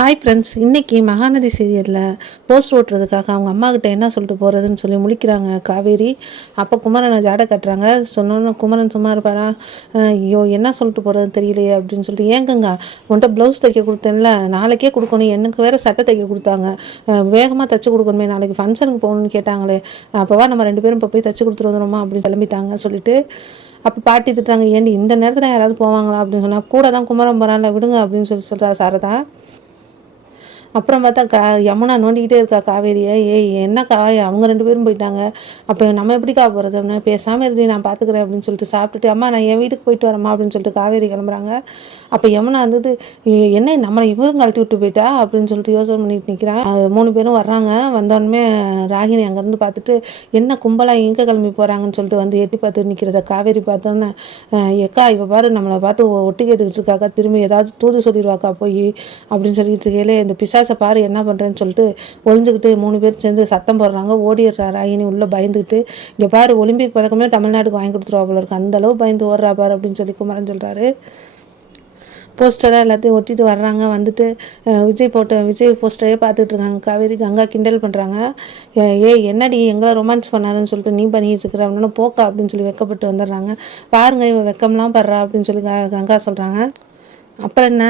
Hi friends, இன்றைக்கி மகாநதி சீரியலில் post ஓட்டுறதுக்காக அவங்க அம்மாக்கிட்ட என்ன சொல்லிட்டு போகிறதுன்னு சொல்லி முழிக்கிறாங்க காவேரி. அப்போ குமரனை ஜாடை கட்டுறாங்க. சொன்னோன்னு குமரன் சும்மா இருப்பாரா? ஐயோ என்ன சொல்லிட்டு போகிறதுன்னு தெரியலையே அப்படின்னு சொல்லிட்டு, ஏங்கங்க உன்ட்ட ப்ளவுஸ் தைக்க கொடுத்தேன்ல, நாளைக்கே கொடுக்கணும், எனக்கு வேறு சட்டை தைக்க கொடுத்தாங்க, வேகமாக தைச்சி கொடுக்கணுமே, நாளைக்கு ஃபங்க்ஷனுக்கு போகணுன்னு கேட்டாங்களே, அப்போவா நம்ம 2 பேரும் இப்போ போய் தைச்சி கொடுத்துட்டு வந்துடுமா அப்படின்னு கிளம்பிட்டாங்க சொல்லிட்டு. அப்போ பாட்டி திட்டுறாங்க, ஏண்டி இந்த நேரத்தில் யாராவது போவாங்களா அப்படின்னு சொன்னால், கூட தான் குமரன் போகிறான்ல விடுங்க அப்படின்னு சொல்கிறா சாரதா. அப்புறம் பார்த்தா யமுனா நோண்டிக்கிட்டே இருக்கா காவேரியை. ஏய் என்னக்கா, அவங்க 2 பேரும் போயிட்டாங்க, அப்போ நம்ம எப்படிக்கா போகிறது அப்படின்னா, பேசாமல் இருந்து நான் பார்த்துக்கிறேன் அப்படின்னு சொல்லிட்டு சாப்பிட்டுட்டு, அம்மா நான் என் வீட்டுக்கு போயிட்டு வரேம்மா அப்படின்னு சொல்லிட்டு காவேரி கிளம்புறாங்க. அப்போ யமுனா வந்துட்டு, என்ன நம்மளை இவரும் கழட்டி விட்டு போயிட்டா அப்படின்னு சொல்லிட்டு யோசனை பண்ணிட்டு நிற்கிறான். 3 பேரும் வர்றாங்க. வந்தோடனே ராகினி அங்கேருந்து பார்த்துட்டு, என்ன கும்பலாக எங்கே கிளம்பி போகிறாங்கன்னு சொல்லிட்டு வந்து எட்டி பார்த்துட்டு நிற்கிறத காவேரி பார்த்தோன்னே, எக்கா இப்போ பாரு நம்மளை பார்த்து ஒட்டி கேட்டுக்கிட்டு இருக்காக்கா, திரும்பி ஏதாவது தூது சொல்லிடுவாக்கா போய் அப்படின்னு சொல்லிட்டு இருக்கையிலே, இந்த பிசாசை பாரு என்ன பண்ணுறேன்னு சொல்லிட்டு ஒளிஞ்சுக்கிட்டு 3 பேர் சேர்ந்து சத்தம் போடுறாங்க. ஓடிடுறா ராகினி உள்ள பயந்துக்கிட்டு. இங்கே பாரு ஒலிம்பிக் பதக்கமே தமிழ்நாட்டுக்கு வாங்கி கொடுத்துருவா போல இருக்கு, அந்தளவு பயந்து ஓடுறா பாரு அப்படின்னு சொல்லி குமரன் சொல்கிறாரு. போஸ்டராக எல்லாத்தையும் ஒட்டிட்டு வர்றாங்க. வந்துட்டு விஜய் போஸ்டரே பார்த்துட்டு இருக்காங்க. காவேரி கங்கா கிண்டல் பண்ணுறாங்க. என்னடி எங்களை ரொமான்ஸ் பண்ணாருன்னு சொல்லிட்டு நீ பண்ணிட்டு இருக்கிற அப்படின்னா போக்கா அப்படின்னு சொல்லி வெக்கப்பட்டு வந்துடுறாங்க. பாருங்க இவன் வெக்கம்லாம் படுறா அப்படின்னு சொல்லி கங்கா சொல்கிறாங்க. அப்புறம் என்ன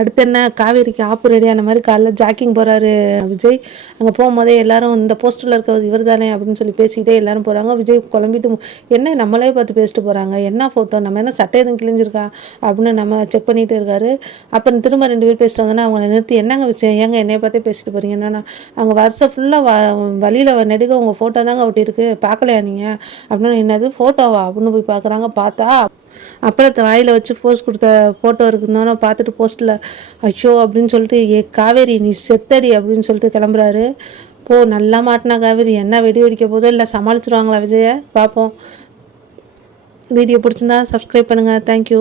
அடுத்து என்ன, காவேரிக்கு ஆப்பு ரெடியான மாதிரி காலைல ஜாக்கிங் போகிறாரு விஜய். அங்கே போகும்போதே எல்லாரும் இந்த போஸ்டரில் இருக்கிறது இவர் தானே அப்படின்னு சொல்லி பேசிக்கிட்டே எல்லாரும் போகிறாங்க. விஜய் குழம்பிட்டு, என்ன நம்மளே பார்த்து பேசிட்டு போகிறாங்க, என்ன ஃபோட்டோ, நம்ம என்ன சட்டை எதுவும் கிழிஞ்சிருக்கா அப்படின்னு நம்ம செக் பண்ணிகிட்டே இருக்காரு. அப்புறம் திரும்ப 2 பேர் பேசிட்டு வந்தோன்னா அவங்கள நிறுத்தி, என்னங்க விஷயம், ஏங்க என்னைய பார்த்தே பேசிட்டு போகிறீங்க, என்னன்னா அவங்க வருஷம் ஃபுல்லாக வழியில் நெடுக உங்கள் ஃபோட்டோ தாங்க ஒட்டியிருக்கு, பார்க்கலையா நீங்கள் அப்படின்னு. என்னது ஃபோட்டோவா அப்படின்னு போய் பார்க்குறாங்க. பார்த்தா அப்புறத்தை வாயில் வச்சு போஸ்ட் கொடுத்த ஃபோட்டோ இருக்குதுன்னு பார்த்துட்டு போஸ்ட்டில் ஐயோ அப்படின்னு சொல்லிட்டு, காவேரி நீ செத்தடி அப்படின்னு சொல்லிட்டு கிளம்புறாரு. நல்லா மாட்டினா காவேரி, என்ன வெடி வெடிக்க போதோ இல்லை சமாளிச்சிருவாங்களா விஜயை பார்ப்போம். வீடியோ பிடிச்சிருந்தா சப்ஸ்கிரைப் பண்ணுங்கள். தேங்க்யூ.